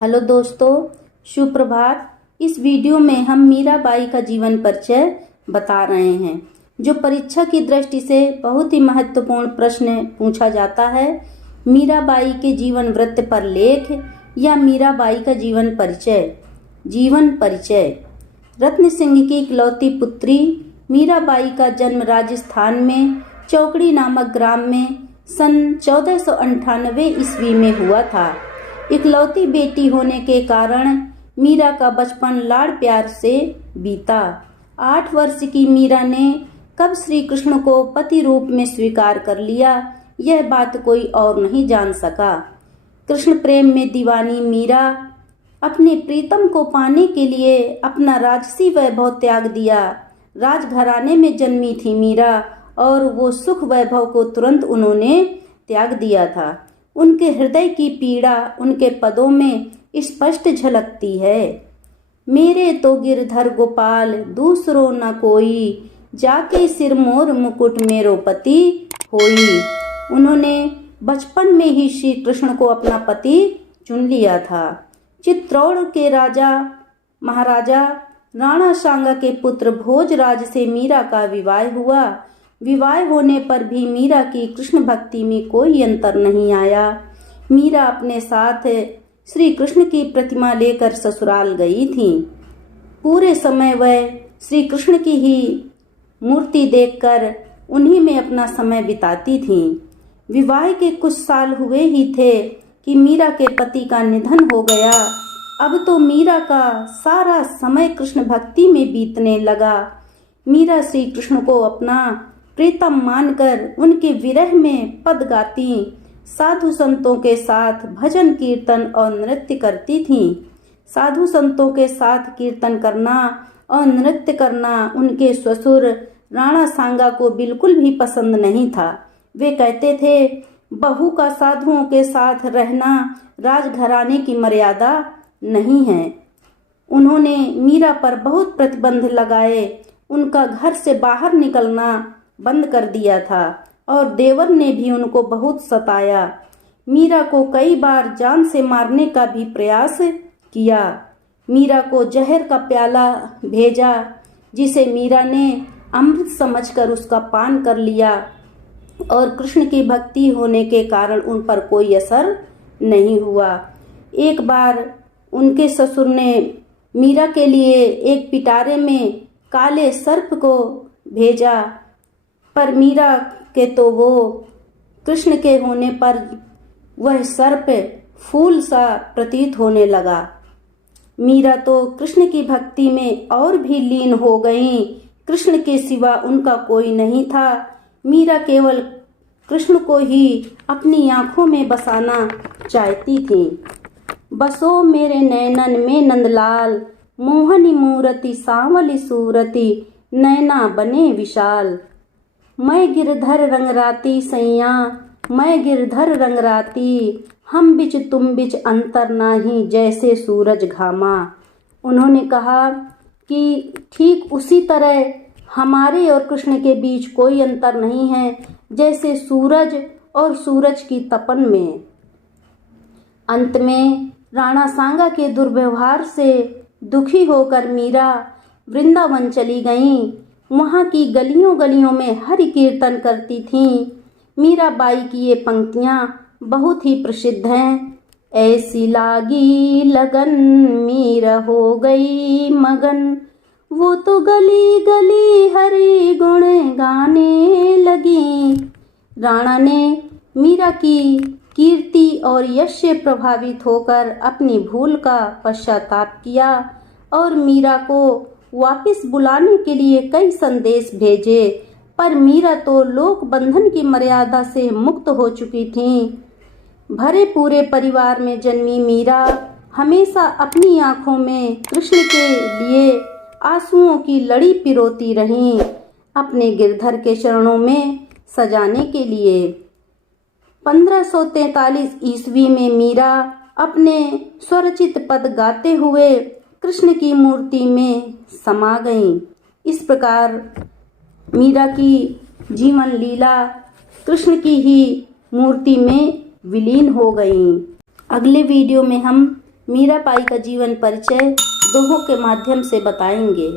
Hello दोस्तों, सुप्रभात। इस वीडियो में हम मीराबाई का जीवन परिचय बता रहे हैं, जो परीक्षा की दृष्टि से बहुत ही महत्वपूर्ण प्रश्न पूछा जाता है। मीराबाई के जीवन वृत्त पर लेख या मीराबाई का जीवन परिचय। जीवन परिचय। रत्न सिंह की इकलौती पुत्री मीराबाई का जन्म राजस्थान में चौकड़ी नामक ग्राम में सन 1498 ईस्वी में हुआ था। इकलौती बेटी होने के कारण मीरा का बचपन लाड़ प्यार से बीता। 8 वर्ष की मीरा ने कब श्री कृष्ण को पति रूप में स्वीकार कर लिया, यह बात कोई और नहीं जान सका। कृष्ण प्रेम में दीवानी मीरा अपने प्रीतम को पाने के लिए अपना राजसी वैभव त्याग दिया। राजघराने में जन्मी थी मीरा और वो सुख वैभव को तुरंत उन्होंने त्याग दिया था। उनके हृदय की पीड़ा उनके पदों में स्पष्ट झलकती है। मेरे तो गिरधर गोपाल दूसरो न कोई, जाके सिर मोर मुकुट मेरो पति होई। उन्होंने बचपन में ही श्री कृष्ण को अपना पति चुन लिया था। चित्तौड़ के महाराजा राणा सांगा के पुत्र भोजराज से मीरा का विवाह हुआ। विवाह होने पर भी मीरा की कृष्ण भक्ति में कोई अंतर नहीं आया। मीरा अपने साथ श्री कृष्ण की प्रतिमा लेकर ससुराल गई थी। पूरे समय वह श्री कृष्ण की ही मूर्ति देखकर उन्हीं में अपना समय बिताती थी। विवाह के कुछ साल हुए ही थे कि मीरा के पति का निधन हो गया। अब तो मीरा का सारा समय कृष्ण भक्ति में बीतने लगा। मीरा श्री कृष्ण को अपना प्रीतम मानकर उनके विरह में पद गाती, साधु संतों के साथ भजन कीर्तन और नृत्य करती थीं। साधु संतों के साथ कीर्तन करना और नृत्य करना उनके ससुर राणा सांगा को बिल्कुल भी पसंद नहीं था। वे कहते थे, बहू का साधुओं के साथ रहना राजघराने की मर्यादा नहीं है। उन्होंने मीरा पर बहुत प्रतिबंध लगाए। उनका घर से बाहर निकलना बंद कर दिया था और देवर ने भी उनको बहुत सताया। मीरा को कई बार जान से मारने का भी प्रयास किया। मीरा को जहर का प्याला भेजा, जिसे मीरा ने अमृत समझकर उसका पान कर लिया और कृष्ण की भक्ति होने के कारण उन पर कोई असर नहीं हुआ। एक बार उनके ससुर ने मीरा के लिए एक पिटारे में काले सर्प को भेजा, पर मीरा के तो वो कृष्ण के होने पर वह सर्प फूल सा प्रतीत होने लगा। मीरा तो कृष्ण की भक्ति में और भी लीन हो गईं। कृष्ण के सिवा उनका कोई नहीं था। मीरा केवल कृष्ण को ही अपनी आंखों में बसाना चाहती थी। बसो मेरे नैनन में नंदलाल, मोहनी मूरति सांवली सूरति, नैना बने विशाल। मैं गिरधर रंगराती सैया, मैं गिरधर रंगराती, हम बिच तुम बिच अंतर नाही, जैसे सूरज घामा। उन्होंने कहा कि ठीक उसी तरह हमारे और कृष्ण के बीच कोई अंतर नहीं है, जैसे सूरज और सूरज की तपन में। अंत में राणा सांगा के दुर्व्यवहार से दुखी होकर मीरा वृंदावन चली गईं। वहाँ की गलियों गलियों में हरि कीर्तन करती थीं। मीराबाई की ये पंक्तियाँ बहुत ही प्रसिद्ध हैं। ऐसी लागी लगन मीरा हो गई मगन, वो तो गली गली हरि गुण गाने लगी। राणा ने मीरा की कीर्ति और यश से प्रभावित होकर अपनी भूल का पश्चाताप किया और मीरा को वापस बुलाने के लिए कई संदेश भेजे, पर मीरा तो लोक बंधन की मर्यादा से मुक्त हो चुकी थी। भरे पूरे परिवार में जन्मी मीरा हमेशा अपनी आंखों में कृष्ण के लिए आंसुओं की लड़ी पिरोती रहीं, अपने गिरधर के चरणों में सजाने के लिए। 1543 ईस्वी में मीरा अपने स्वरचित पद गाते हुए कृष्ण की मूर्ति में समा गईं। इस प्रकार मीरा की जीवन लीला कृष्ण की ही मूर्ति में विलीन हो गईं। अगले वीडियो में हम मीराबाई का जीवन परिचय दोहों के माध्यम से बताएंगे।